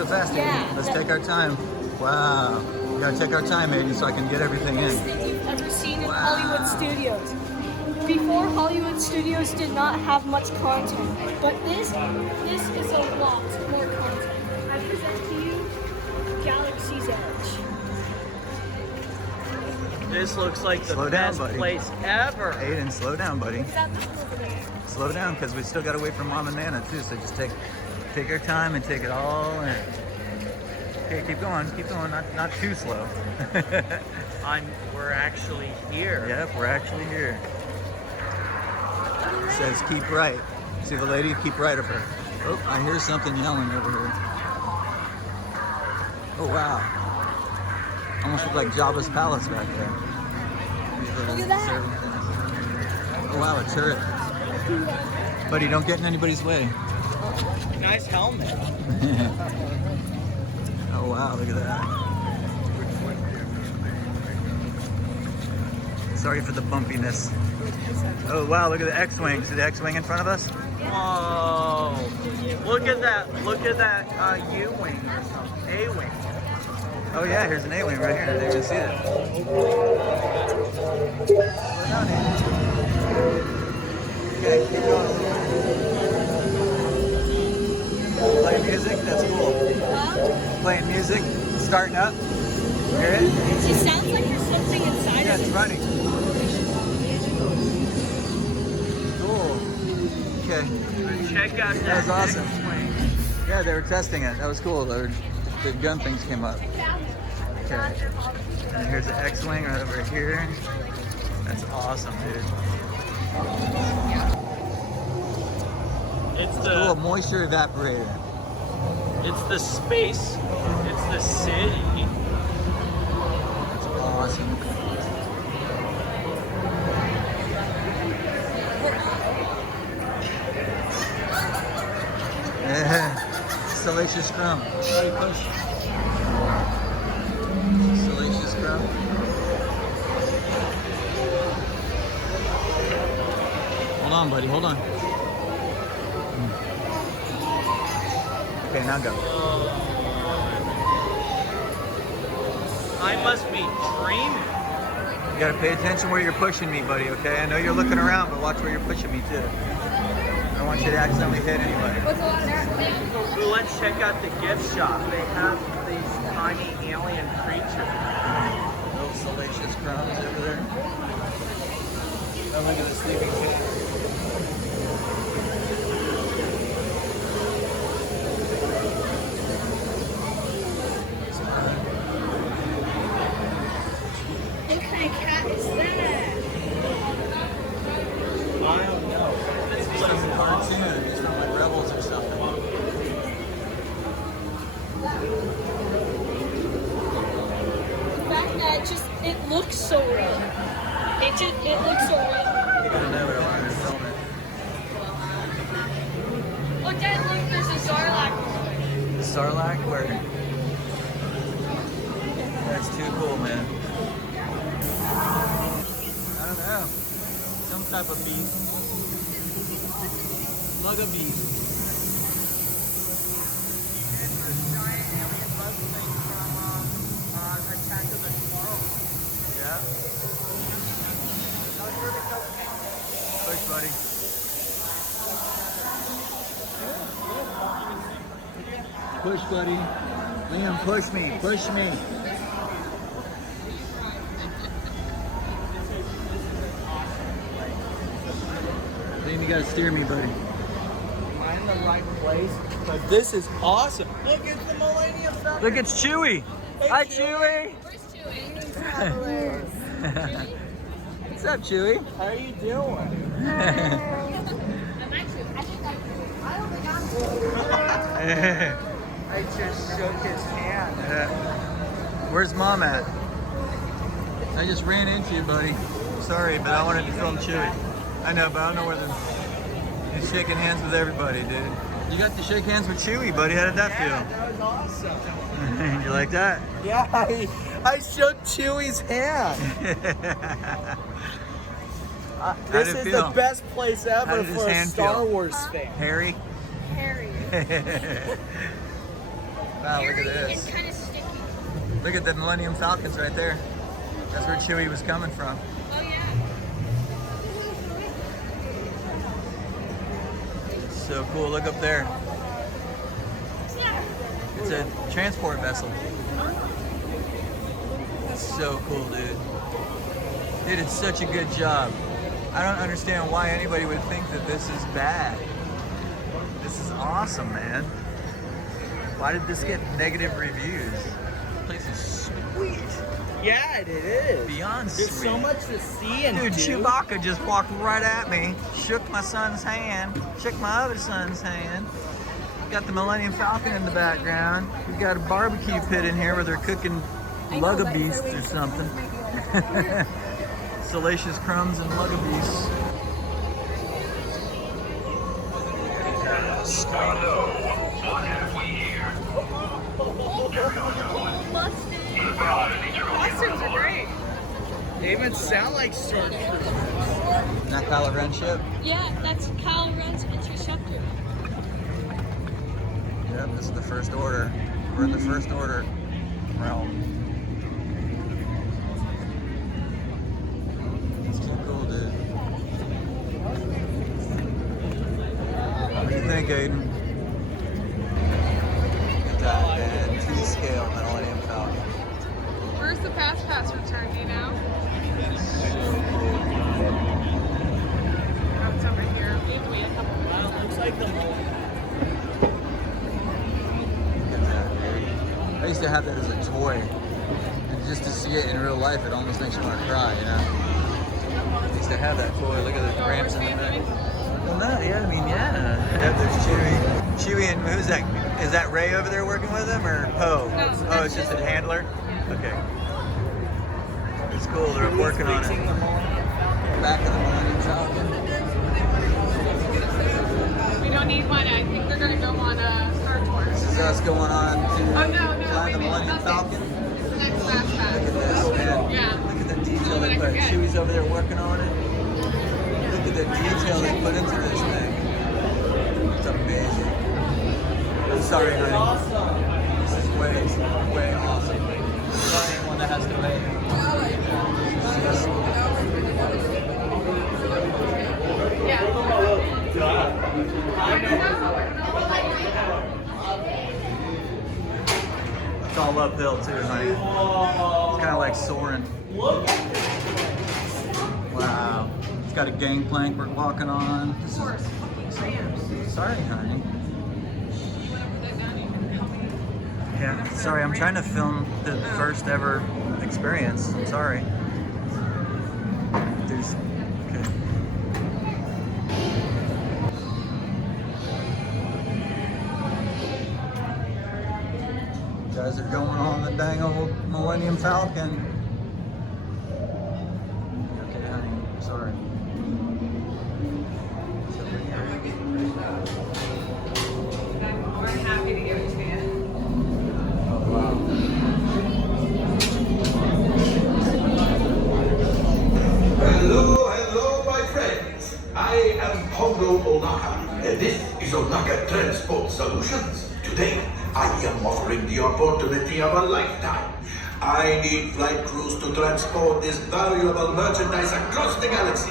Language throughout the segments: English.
so fast, Aiden. Yeah. Let's take our time. Wow. We gotta take our time, Aiden, so I can get everything Best in. thing you've ever seen in Wow. Hollywood Studios. Before, Hollywood Studios did not have much content, but this is a lot more content. I present to you Galaxy's Edge. This looks like the Slow down, best buddy. place ever. Aiden, slow down, buddy. Is that the over there? Slow down, because we still gotta wait for Mom and Nana too. So just take our time and take it all in. Okay, keep going, not too slow. We're actually here. Yep, we're actually here. It says keep right. See the lady? Keep right of her. Oh, I hear something yelling over here. Oh wow. Almost look like Jabba's palace back there. Look at that. Oh wow, a turret. Buddy, don't get in anybody's way. Nice helmet. Oh wow, look at that. Sorry for the bumpiness. Oh wow, look at the X-Wing. See the X-Wing in front of us? Whoa. Look at that. Look at that U-wing or something. A-wing. Oh yeah, here's an A-Wing right here. I didn't even see that. Okay, keep going. Playing music, that's cool. Playing music, starting up. Hear it? It just sounds like there's something inside Yeah, of it's it. running. Cool. Okay, Check out that was awesome. X-wing. Yeah, they were testing it. That was cool. The gun things came up. Okay. And here's the X-Wing right over here. That's awesome, dude. It's Cool, the moisture evaporator. it's the space. It's the city. That's awesome. Yeah. Salacious Scrum. Salacious Scrum. Hold on, buddy. Hold on. Okay, now go. I must be dreaming. You gotta pay attention where you're pushing me, buddy, okay? I know you're looking around, but watch where you're pushing me, too. I don't want you to accidentally hit anybody. Ooh, let's check out the gift shop. They have these tiny alien creatures. Little salacious crumbs over there. Oh, look at the sleeping kid. What kind of cat is that? I don't know. It's like a cartoon. It's from like Rebels or something. The fact that it looks so real. It looks so real. You gotta know what I wanted to film it. Oh, Dad, look, there's a Sarlacc. The Sarlacc? Where? That's too cool, man. I don't know. Some type of beast. Lug a beast. Yeah. Push, buddy. Push, buddy. Liam, push me. Push me. Liam, you gotta steer me, buddy. Am I in the right place? But this is awesome. Look, it's the Millennium Falcon. Look, it's Chewie. Hi, Chewie. Where's Chewie? What's up, Chewie? How are you doing? I'm actually, I don't think I'm I just shook his hand. Where's Mom at? I just ran into you, buddy. Sorry, but I wanted to film Chewie. I know, but I don't know whether you're shaking hands with everybody, dude. You got to shake hands with Chewie, buddy. How did that Yeah, feel? that was awesome. You like that? Yeah, I shook Chewie's hand. This did it is feel? the best place How ever did his for a hand Star feel? Wars fan. Harry? Harry. Wow, look at airy this. and kind of sticky. Look at the Millennium Falcons right there. That's where Chewie was coming from. Oh yeah. So cool. Look up there. Yeah. It's a transport vessel. That's so cool, dude. They did such a good job. I don't understand why anybody would think that this is bad. This is awesome, man. Why did this get negative reviews? This place is sweet. Yeah, it is. Beyond There's sweet. so much to see and Dude, do. Chewbacca just walked right at me, shook my son's hand, shook my other son's hand. Got the Millennium Falcon in the background. We got a barbecue pit in here where they're cooking lugabeast or something. Salacious crumbs and lugabeast. Costumes are great. They even sound like stormtroopers. That Kylo Ren ship? Yeah, that's Kylo Ren's interceptor. Yep, this is the First Order. We're in the First Order realm. It's too cool, dude. What do you think, Aiden? Look at that, man. T-scale Millennium Falcon. Where's the pass return, do you know? Oh, it's over here. We have to wait a couple minutes. Wow, looks like the whole. Look at that, dude. I used to have that as a toy. And just to see it in real life, it almost makes you want to cry, you know? I used to have that toy. Look at the ramps in the back. Well, no, yeah, I mean, yeah. Yeah, there's Chewie. Chewie and who's that? Is that Rey over there working with him or Poe? No, Oh, it's just a handler? Okay. It's cool, they're working on it. Back of the Millennium Falcon. We don't need one. I think they're going to go on Star Tours. This is us going on to Oh, no, fly wait the a minute. Millennium Okay. Falcon. This is the next fast Look pass. at this, man. Yeah. Look at the detail So they that I put. forget. Chewie's over there working on it. Look at the detail they put into this thing. It's amazing. I'm sorry, honey. This is way awesome. Sorry, anyone that has to wait. It's all uphill too, honey. It's kind of like soaring. Wow. It's got a gangplank we're walking on. This is, sorry, honey. Yeah, sorry, I'm trying to film the first ever experience. I'm sorry. There's, okay. You guys are going on the dang old Millennium Falcon. Okay, honey, I'm sorry. It's over here. We're happy to give it to you. Oh, wow. Hello, my friends. I am Pongo Onaka, and this is Onaka Transport Solutions. Today, I am offering the opportunity of a lifetime. I need flight crews to transport this valuable merchandise across the galaxy.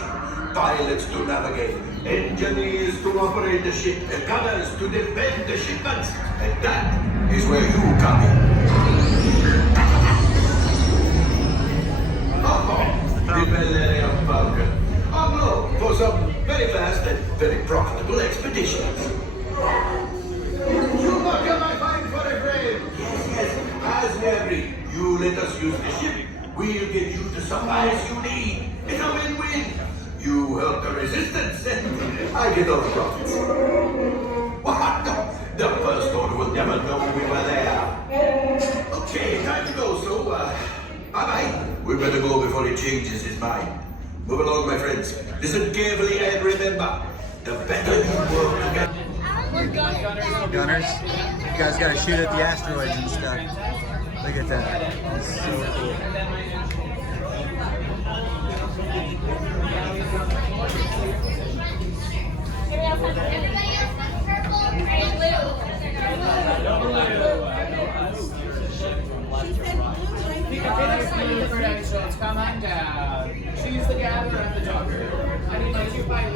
Pilots to navigate, engineers to operate the ship, and gunners to defend the shipments. And that is where you come in. The Millennium Falcon. On loan for some very fast and very profitable expeditions. You look at my fine furry friend. Yes. As we agreed, you let us use the ship. We'll get you the supplies you need. It's a win-win. You help the resistance, and I get all the profits. What? No, the First Order will never know we were there. Okay, time to go, so, bye-bye. We better go before he changes his mind. Move along, my friends. Listen carefully and remember, the better you work together. Gunners, you guys gotta shoot at the asteroids and stuff. Look at that. That's so cool. Everybody else has purple and blue. Credentials, come on down. Choose the gatherer and the doctor. I need my two pilots.